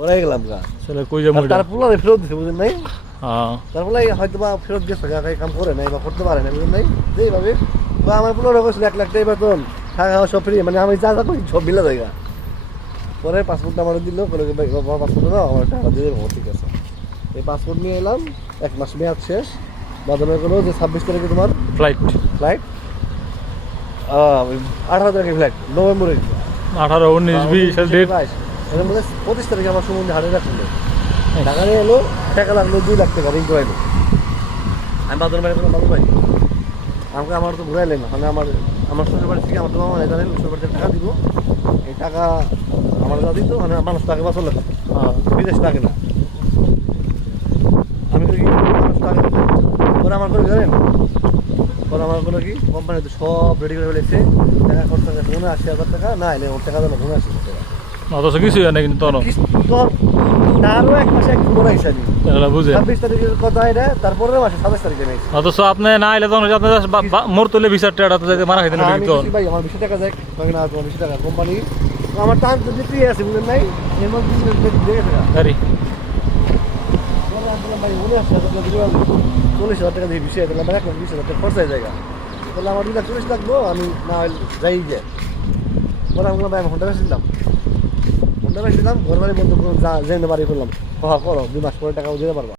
ওরাই গেলাম গা চলে কই যাবো তার পোলারে ফেরত দিছে বুঝেন নাই হ্যাঁ তার পোলাই হয়তো বা ফেরত গেছে গা কাম করে নাই বা করতে পারে না বুঝেন নাই যেইভাবে বা আমার পোলারে কইছিল 1 লাখ টাকা বেতন থাকা খাওয়া সব ফ্রি মানে আমি যা যা করি সব বিলা জায়গা পরে পাসপোর্টটা আমার দিল বলে বাবা পাসপোর্ট দাও আমার টাকা দিয়ে দেবো ঠিক আছে এই পাসপোর্ট নিয়ে এলাম 1 মাস মেয়াদ শেষ বাদনের করলো যে 26 তারিখে তোমার ফ্লাইট ফ্লাইট 18 তারিখে ফ্লাইট নভেম্বরে 18 19 20 ডেট এর মধ্যে 25 তারিখে আমার সম্বন্ধে হারিয়ে রাখলো টাকা নিয়ে এলো টাকা লাগলো 2 লাখ টাকা রিং করাইলো আমি বাদর বাড়ি কোনো বাদর ভাই আমাকে আমার তো ঘুরাইলেন না মানে আমার শ্বশুর বাড়ি থেকে আমার তো মামা জানেন শ্বশুর বাড়িতে টাকা দিব এই টাকা আমার যা দিত মানে মানুষ টাকা বাঁচল না বিদেশ লাগে না আমি তো কি মানুষ টাকা পরে আমার করে জানেন পরে আমার কোনো কি কোম্পানিতে সব রেডি করে ফেলেছে টাকা খরচ করে 79,000 টাকা না এলে ওর টাকা দেবো 79,000 টাকা অথচ কিছুই হয় না কিন্তু তখন তারও 1 মাসে 1 বড় হিসাব এগুলো বুঝে 26 তারিখের কথা এটা তারপরে মাসে 27 তারিখে নেই অথচ আপনি না এলে তখন আপনি মোর তুলে বিচার টাকা তো যাইতে মারা খাইতেন আমি তখন ভাই আমার 20 টাকা যায় না তোমার 20 টাকা কোম্পানি আমার টান তো দিতে আছে বুঝলেন নাই এর মধ্যে দিয়ে টাকা গাড়ি পরে আমি বললাম ভাই 79,000 টাকা দিলাম 40,000 টাকা দিয়ে 20,000 দিলাম 1,20,000 টাকা খরচ হয়ে যায় তাহলে আমার 2,40,000 লাগবো আমি না যাই যে পরে আমি বললাম ভাই আমি হোন্ডা বেচছিলাম ঘর বাড়ি বন্ধ করে যেতে বাড়ি করলাম করো 2 মাস পরে টাকা দিতে পারবা